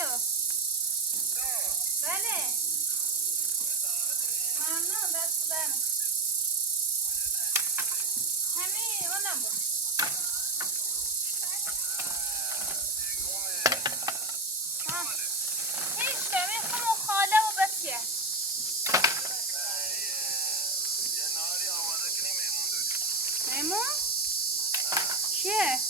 بیا. بله. ممنون دست بدن. همین اونم بود. هیچ کمی همون خاله و بسیه. یه نهاری آماده کنی میمون داری. میمون؟ چیه؟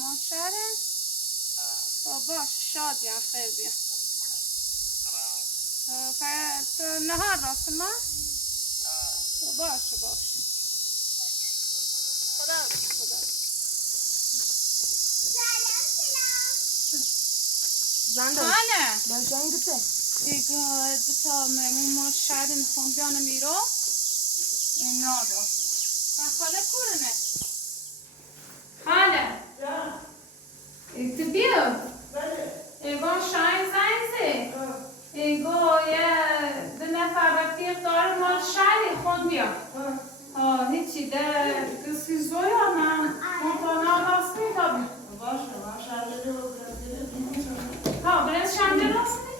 ما شهره؟ باش شاد بیان خیر بیان پس نهار راست کن ما؟ باشه خدا زنده خانه ben şu an gitti. دیگه تا میمون ما شهر میخوام بیانه میرو این نارو خاله کورنه خاله ایت بیا ایگو شاین زنزه ایگو یه دو نفر رفیق داره مال شهری خود بیا هیچی ده کسی زویا من مطانه راست میتابی برنز شمجه راست می؟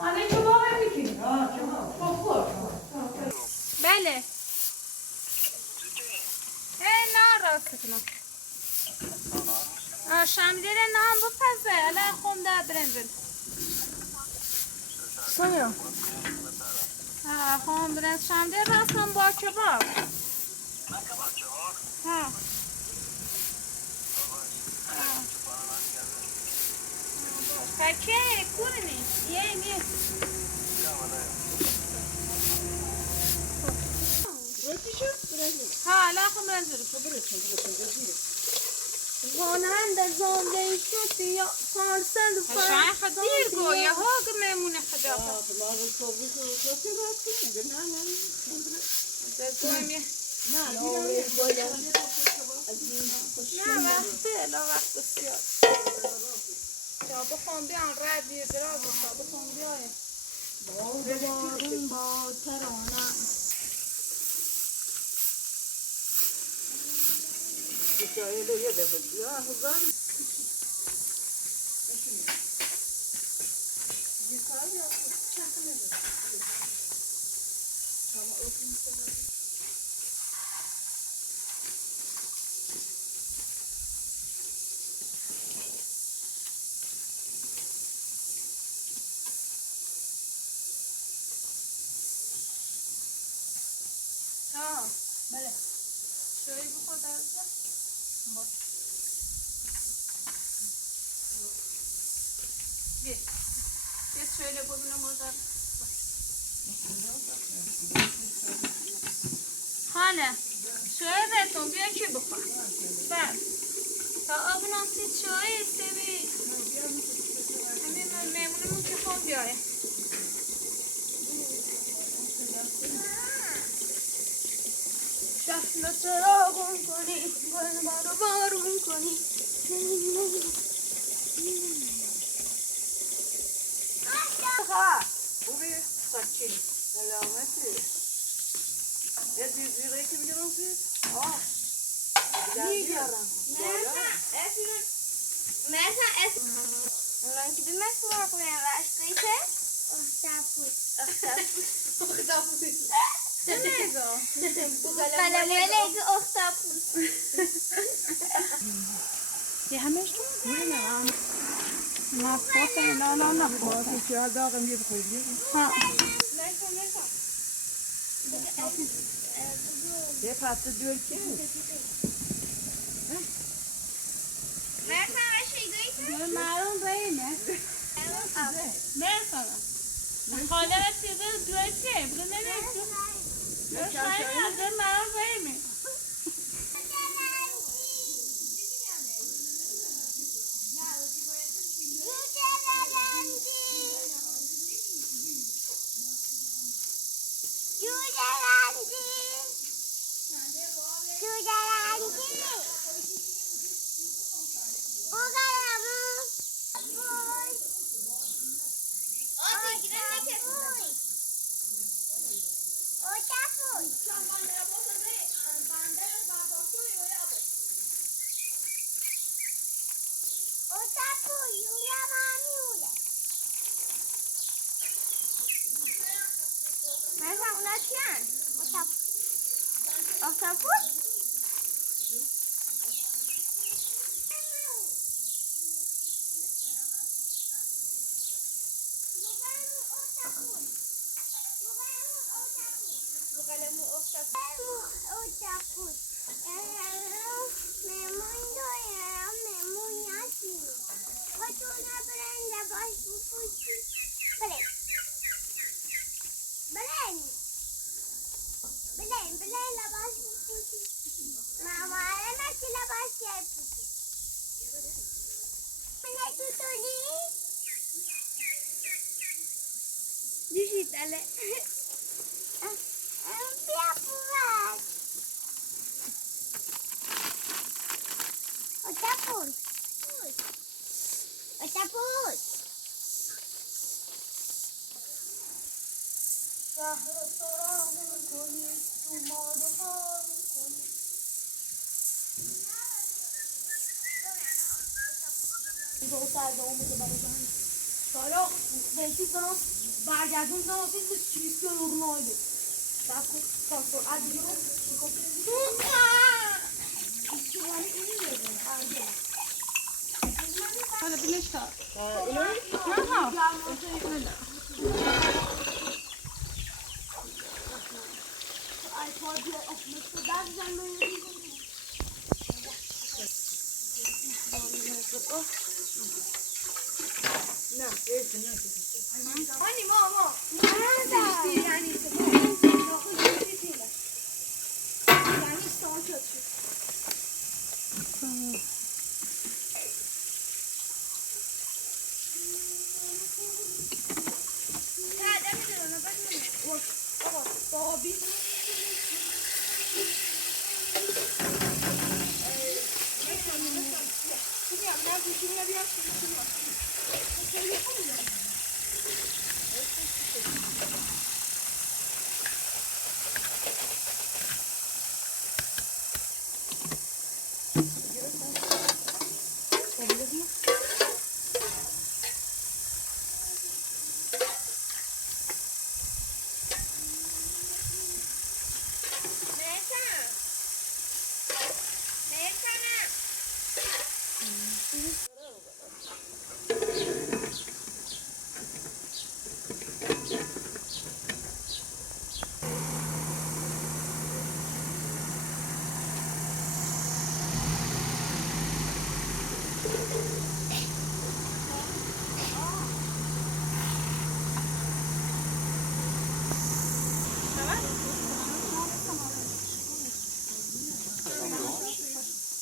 آنه چوبا ببیکی خب بله نه راست کنم شمجه نام بپزه الان خون ده برنزل Sonya. خون برنز شمجه راست کنم با کباب Какие курины? Я имею. ها لا خم ننزل. Vanan da zonde şutu ya parsan شاید خدیر گو یا ها گممون خدا. نه وقته لا وقت بسیار. جا بخون بیان رای بیر دراز جا بخون بیای. Bağırın bağır ona. Hikayeyle ye de ya hızlar. بله. شوی بخور درسته؟ باش. بیا. بیا şöyle bobine bozar. Hala. Şöyle beton bia ki bخور. بله. تا آب ناسی چای سوی. همین میمونمون که خون بیاره. شخص چراغون کنی گل منو بارون کنی خوبی؟ ساکین سلامتی یه دیزیره که بگیرم فید؟ Yiyorum. الان که بیمه سوار کنیم و اشتریته اختاپوس نمیگو قلمه اختاپوس یه همش تو؟ نه خواه نه خواه خیال داغم یه بخوری ها یه پسته دیور که مرسم اشتریته معلوم بینه مرسم خاله رسیده دوی چه؟ بگو نمیشتو شاید از معلوم بینه مثلا اونا چیان؟ اختاپوس؟ Dici dalle حالا بهشید بناس برگردون بناس این چیز که رو نایده سب کن تا سرعت دیگه رو حالا بینش تا Hani mama. Yani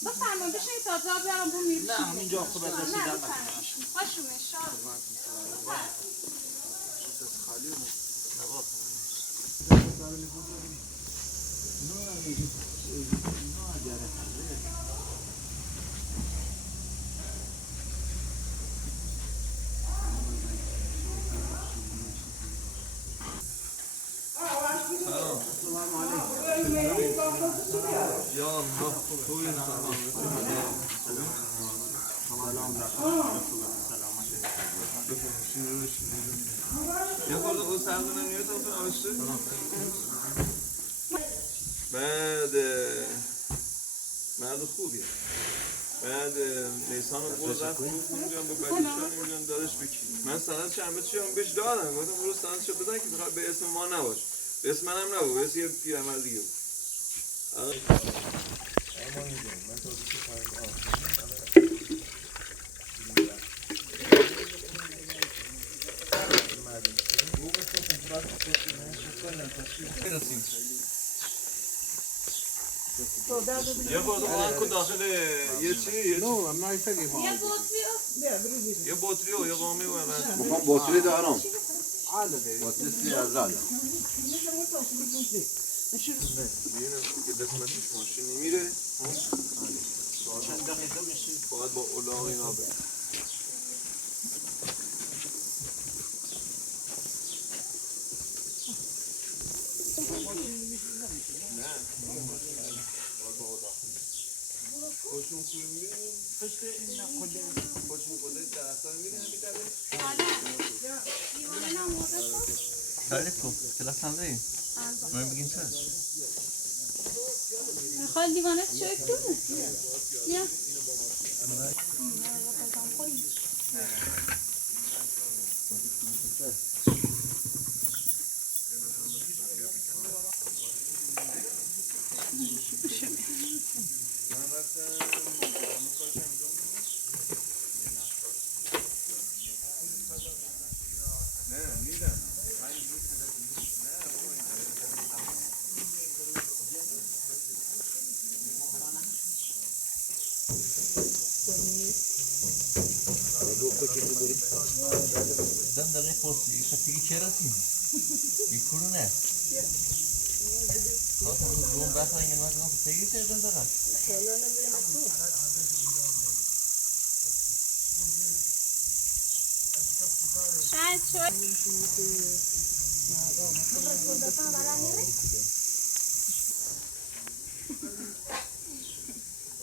بفرمایید بشین تا جا بیارم بو میرسیم. نه همینجا خوب از دستی در نکنم. خوشونه شاد. یه خورده او سرزنه نیت هم آشته بعد مرد خوبیه بعد نیسان رو برد رفت گفت نمیدونم به بچه‌ها نمیدونم دادش بکی من سند شنبه هم بهش دادم گفتم برو سندشو بدن که بخواد به اسم ما نباش به اسم منم نبود به اسم یه پیرمرد دیگه بود یه خورده آنکو داخل یه چی؟ یه بطری و یه قامی و میخوام بطری دارم بطری 30,000 که قسمتش ماشینی میره باید با اولاغ اینا بره خوشون کور می‌بینیم پشت این خود خوشون خودت درخت‌ها رو می‌بینی همین داره دیوانه نمورده کن تعریف کن کلاس هم داریم من بگیم چه میخوای دیوانه چه کنه؟ بیا من رفتم همون کارش انجام بدم نه میدم 5 روز نه بابا دم دقیقه پرسی فتیگی چه رسیم این کرو نه خواستم رو دوم بخواه اینگه نمازم فتیگی چه دم دقیقه شاید شد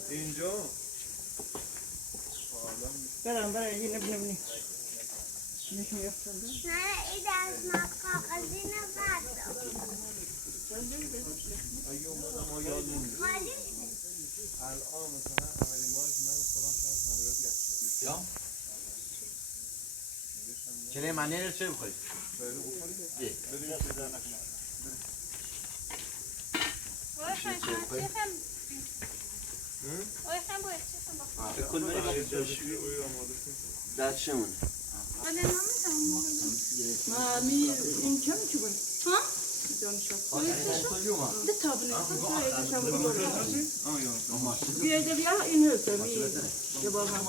اینجا برم این نبینم نشون یفتم نه این دستمال کاغذی نبرد اگه اومدم ما یاد نمیده مالی الان مثلا اولین بارش من خودم شاید همیرات گشت یا چلی معنی رو چه بخوری؟ خیلی بخوریم یه کل بری با شیری اوی آماده کن دست شمون مامی این چه میچه باید؟ ها؟ ده تابنه بیا این هست یه بار هم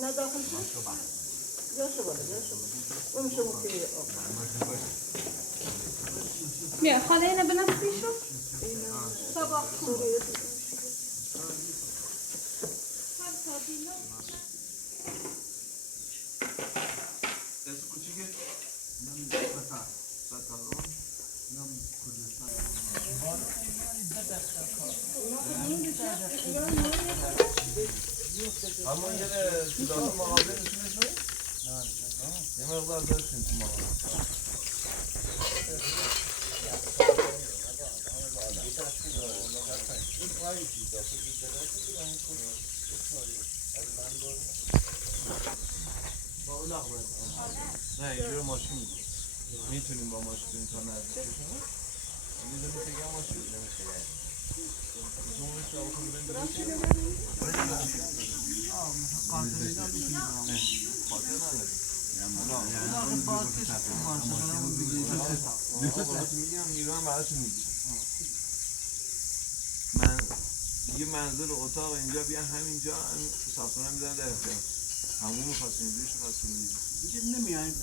نه داخل شد؟ یا شباله اون شما که بیا خاله اینه بنفسی شو سبا دست کوچیکه اما یه سیداتا مغازه نشونش باید؟ یه مقدار داشتیم تو مغازه نه اینجا ماشین میتونیم با ماشین تا نزدیک بشیم میدونی که یه ماشین زومش رو بکنیم من یه منظور اتاق اینجا بیان همینجا ساختمان میزنن در اختیار همون میخواستیم اینجوریش خواستیم دیگه نمیاییم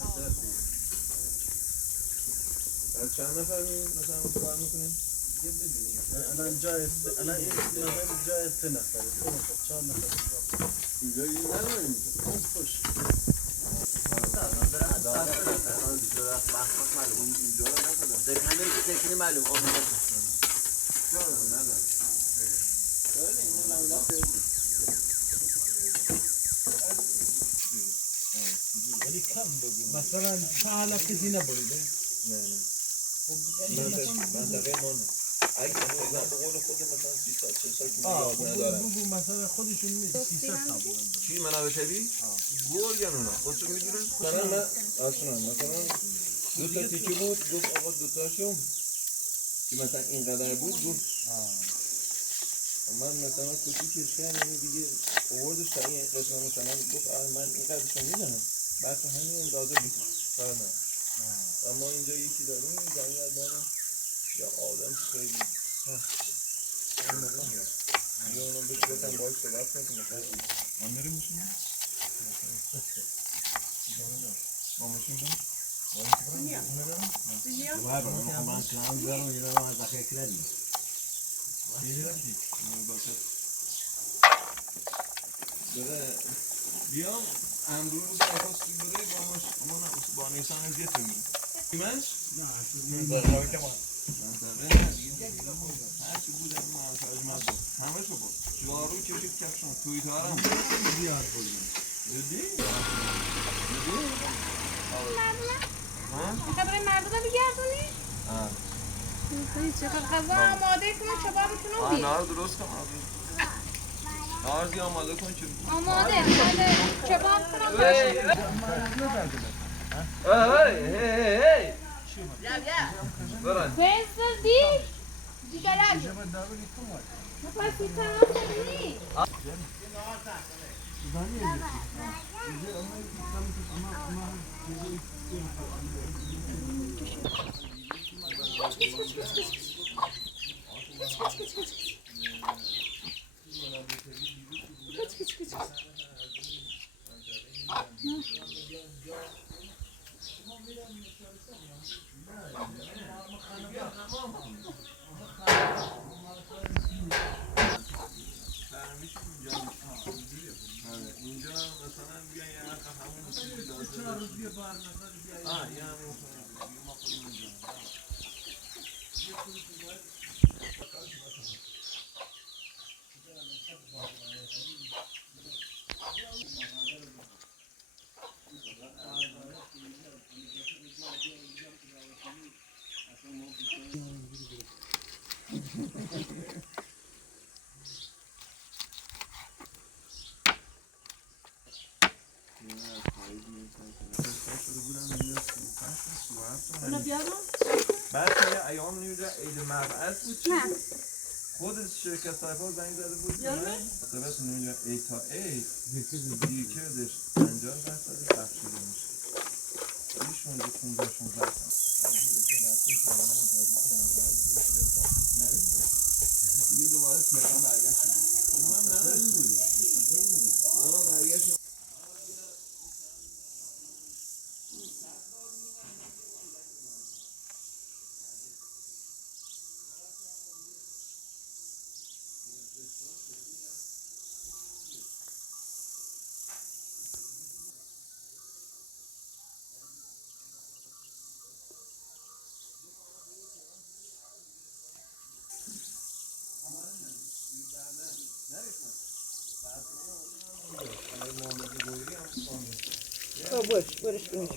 چند نفر مثلا کار میکنیم؟ الان این جای 3 نفر 4 نفر اینجا یه نداریم اون خوش معلوم ولی کم بگیم مثلا چه حالا کسی نبریده منطقه ما نه اگه مثلا به قول خود مثلا 300 400 که یاد ندارم مثلا خودشون میده 300 تا چی منابع طبیعی؟ گل یا نه خودشون میدونن؟ مثلا من مثلا دو تا تیکه بود گفت آقا دو تاشون که مثلا اینقدر بود گفت من مثلا کوچیکش کردم یعنی دیگه آوردش تا این قسمت مثلا گفت من اینقدرشو میدونم بعد تو همین اندازه بیکن کار نه اما اینجا یکی داریم این جنگل دارم یا آدم خیلی یا اونم بهش گفتم باید صحبت کنم که مثلا من داریم میشیم با ماشین کنم من کنم دارم اینا رو از داخل کردیم بیام امروز اساس بده با نیسان دیت میمونه ایمش؟ نه هرچی بود این محتاج مد بود همه شو بود جارو کشید کفشون توی تارم زیاد بود دیدی؟ میخوای برای مردم بگردونی؟ چقدر غذا آماده کنم چبابتون رو بید نهار درست کن نهار دی آماده کن که آماده چباب کنم هی برن Pensa di de garagem. Rapaz, tá ali. اینجا مثلا بیا یه حرف همون چیزی لازم یه همون ما خودمون اینجا بعد که ایام نیوزه عید مبعث بود چی بود؟ خود شرکت صاحبا زنگ زده بود مثلا نیوزه عید تا عید دیکردش 50% بخشیده میشه ایشون جو 15-16 دیگه دوباره تهران برگشت هم نداره این بوده برگشت برش کنیش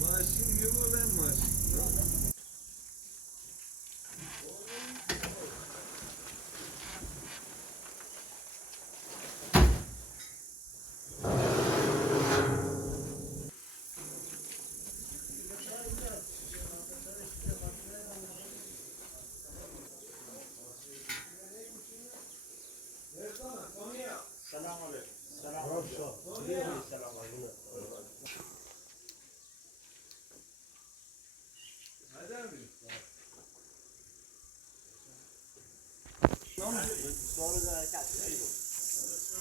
ماشین یه بردن ماشین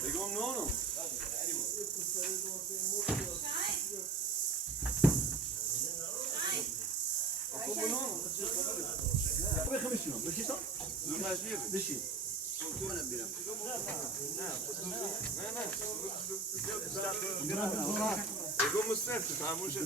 بگم نونم بگم مستفت فرموشه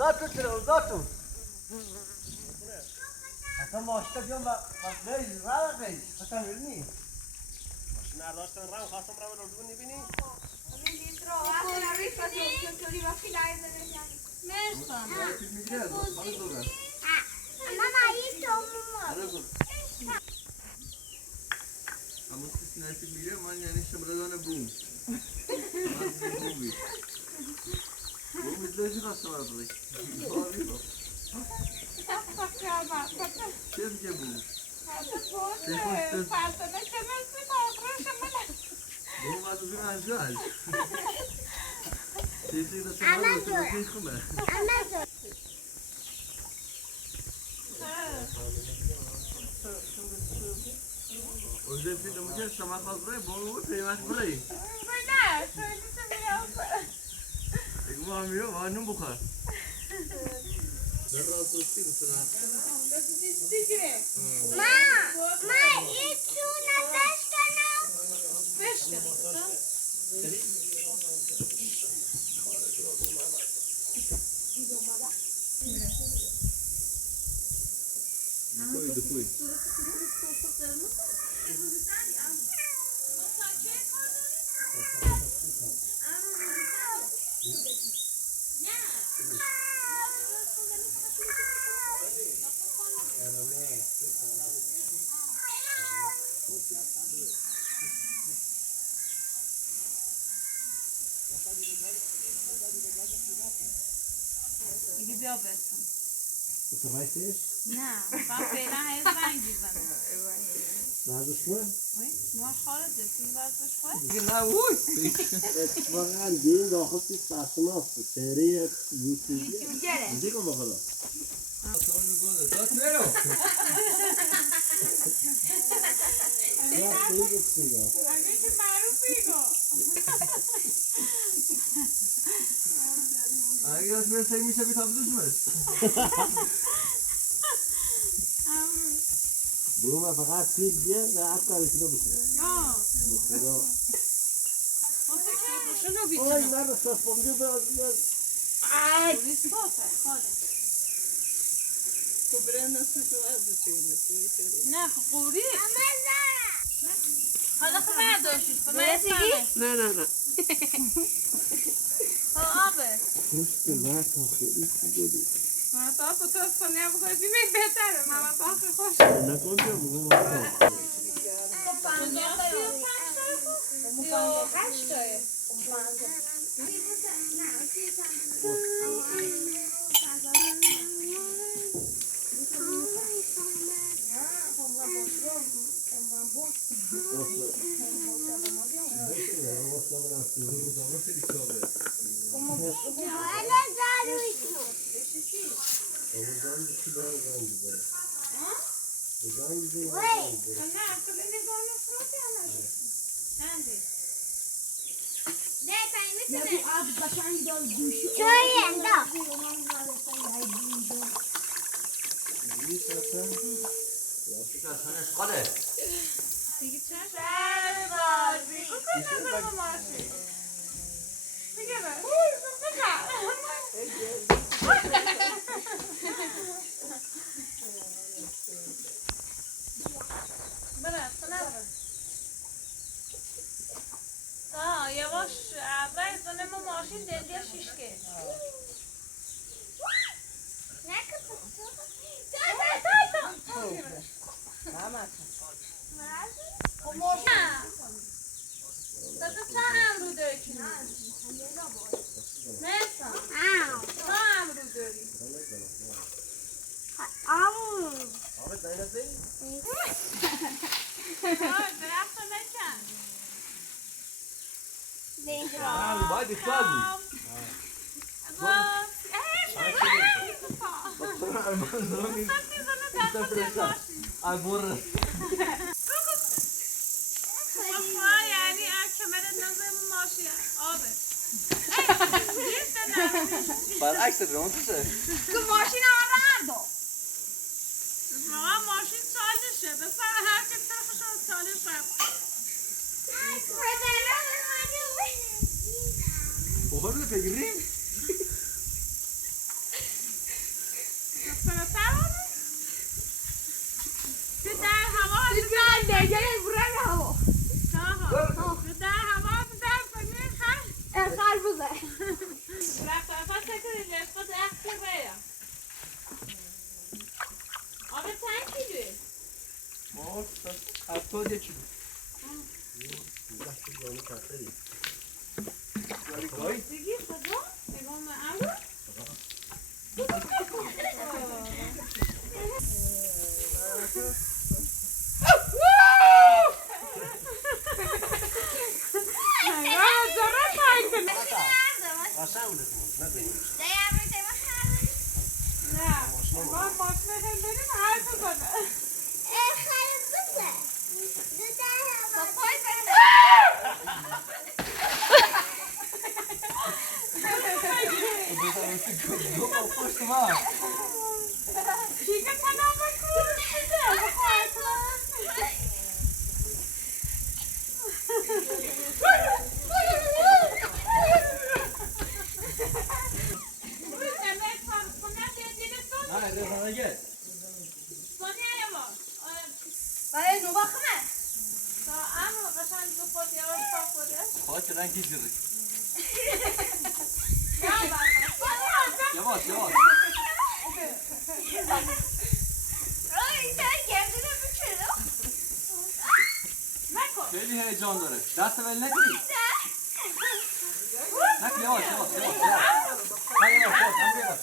اوزاتون اصلا ماشتا بیام و غیر را غیر اصلا علمی نداشتن راه خواستم رو رو نبینی ماما این تو ماما اما کسی نسید میره من یعنی شمردان بوم بوم میدلشی خواستم از روی چه دیگه بوم؟ بوم از روی ازجاج چیزی که سمار رو تبقی خوبه اوزه فیده مجھے شما خواست برای بوم پیمش برای ایک ماه میره و نم بخور ما این تو نبشکنم دیگه بیا بسن متوجهش نه من فعلا هیچ زنگ بیزنم بعدش خواه ما خارجه دیگه بعدش خواهد دیگه نه اوی اتفاقا دین داخل سی سرسناس بود سری یوتیوبی دیگه کن بخدا سون میگونه داد برو یا خیلی سیگار اگه که معروفی گو اگه از من سعی میشه بیتاب دوش برو من فقط پیل بیه و هر کاری کنه بکنه یا بخدا شنو آی بیتونم من رو صفم جو باز پولیس باسه خاله نه خب قوری حالا خب برداشتش به من اسمه نه خب آبه پشت مرد خیلی خوب بودی من تا فوتوز کنی هم بکنی بیمید بهتره من باقی خوش نکن جو بگو مرد دنیا 35 تایه بخور رو بگیریم شکر لفت اختی بایا آب چند کیلوی؟ ما 70 کیلو. دیگه خدا؟ نگاه امرو؟ خواهد رنگی جیری. یواش یواش. خیلی هیجان داره. دست ول نکنی. نکنی یواش یواش یواش. نه یواش یواش هم یواش.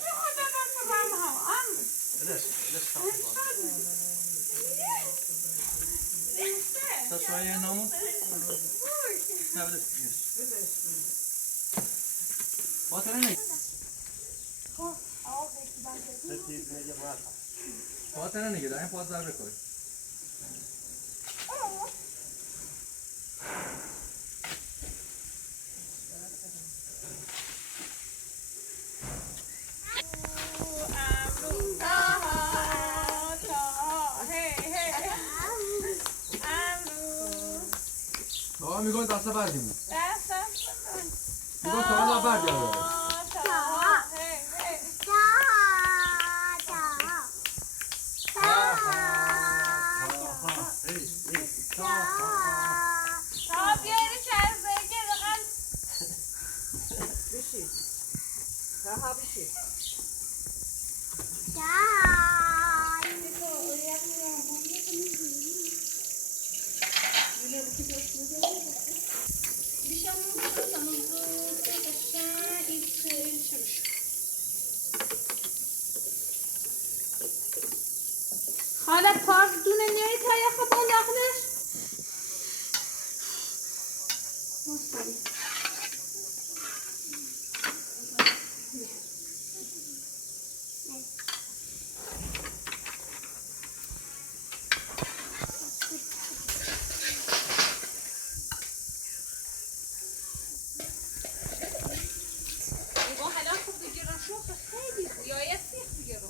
تا شویه نامون. نه بده. واسه نه. واسه نه نگه. داریم پاس ضربه کنی. بابا میگن دست بردیم. میگن تا برگرد. حالا پارک دونه نیایی تا یه خبان داخلش نگاه حالا خوب دیگه رو شوخ خیلی یا یه سیخ دیگه رو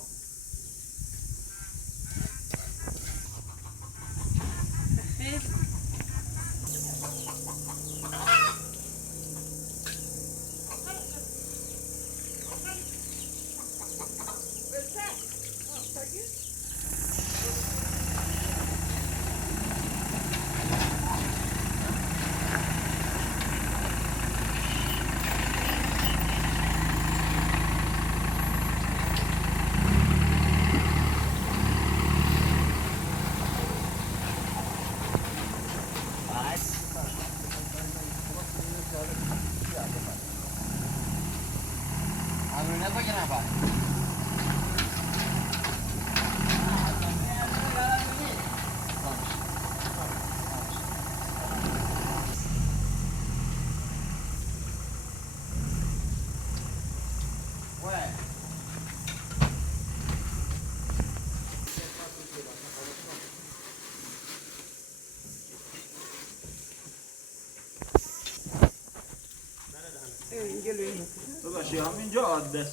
داداشی همینجا آدرس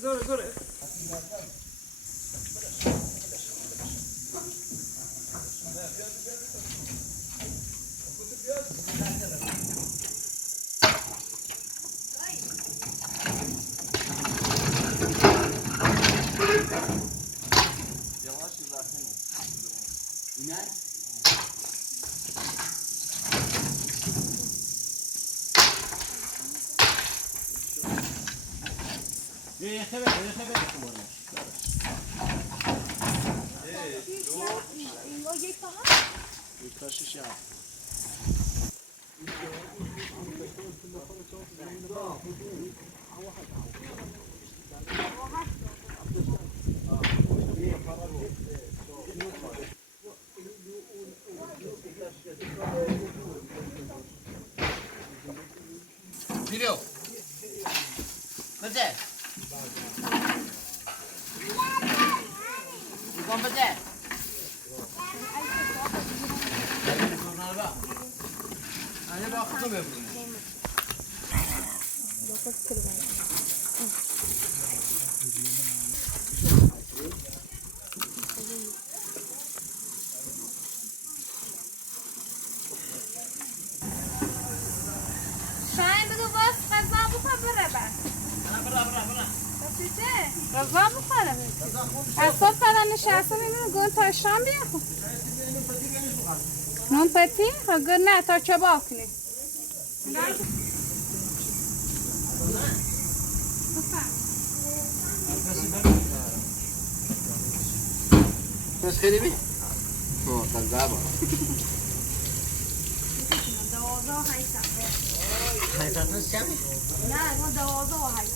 زور زور یواش یواش یه خبر خوبه. اینگاه یک تا هم؟ یک تا شش هم. Filho! Fazer! Vamos fazer! Anne bak kızım yapıyorum. شاید بگو باز غذا بخور بره بر غذا بخوره از خود پدر نشسته ببینم گل تا شام بیا خود نون پتی؟ گل نه تا چباب کنی بس خیلی بی؟ تزابا 12 و 8 حیثتون سیمی؟ نه ما 12 و 8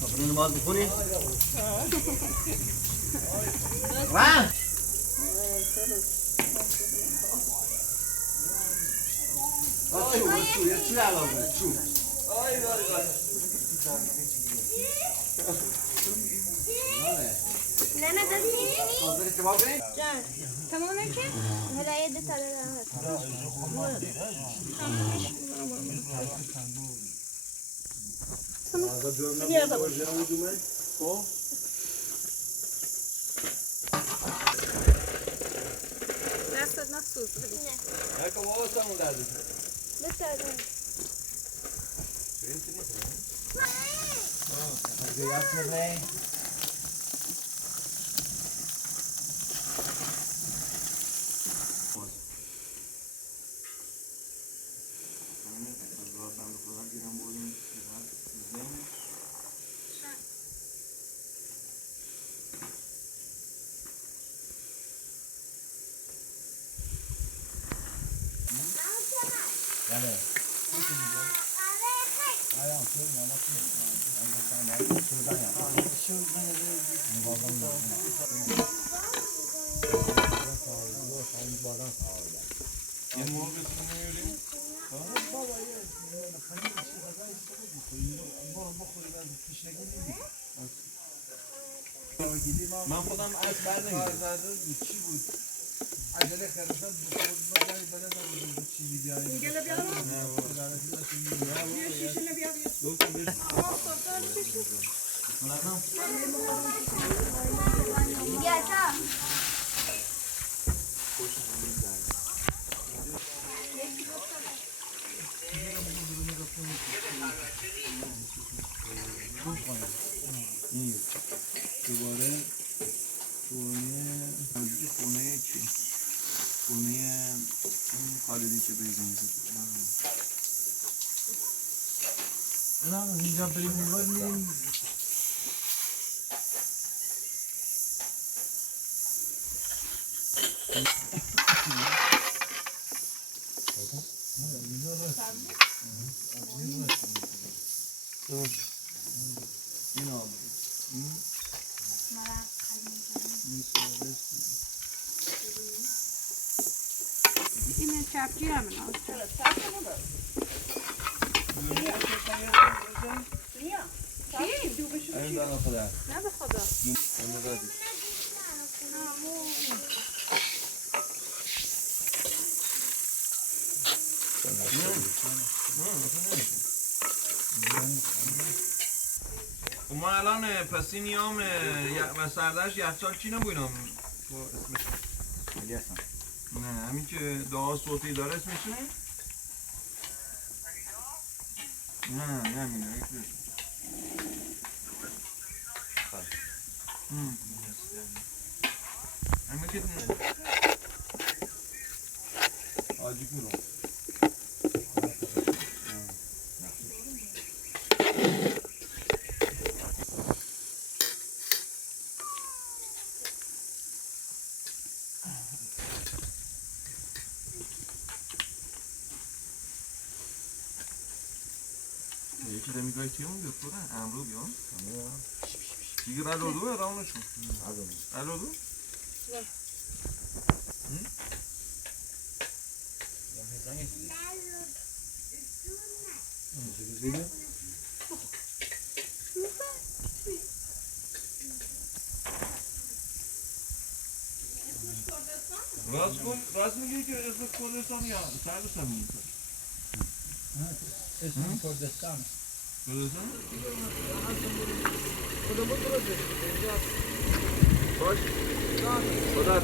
خب نماز بخونی؟ واه! شو یه چی علاقه بود شو لنا دستي حاضر کباب کنی؟ تمامه که؟ هلا يد تلاتة دستت نسوز نه کباب سمون درده من خودم از بر نمیدم چی بود؟ عجله کردم چیزی بیاریم گله بیارم؟ یه شیشه بیارم. دوباره خونه چی؟ خونه خالدی که بیزن نه اینجا بریم اونور میریم اینه چپچی همین این دارم خدا نه به خدا ما الان پس این یام سردش یخچال چی نبوینم اسمش نه همین که دعا صوتی داره اسمش چی؟ نه نمیدونم یک دوست همین که آجی کنم یکی دمیگاه کیون بیاد کنه امرو بیان دیگه رلو دو راونشون رلو دو راست میگی که اسم کردستان یا سرستان میگه اسم کردستان کردستان؟ باش خدا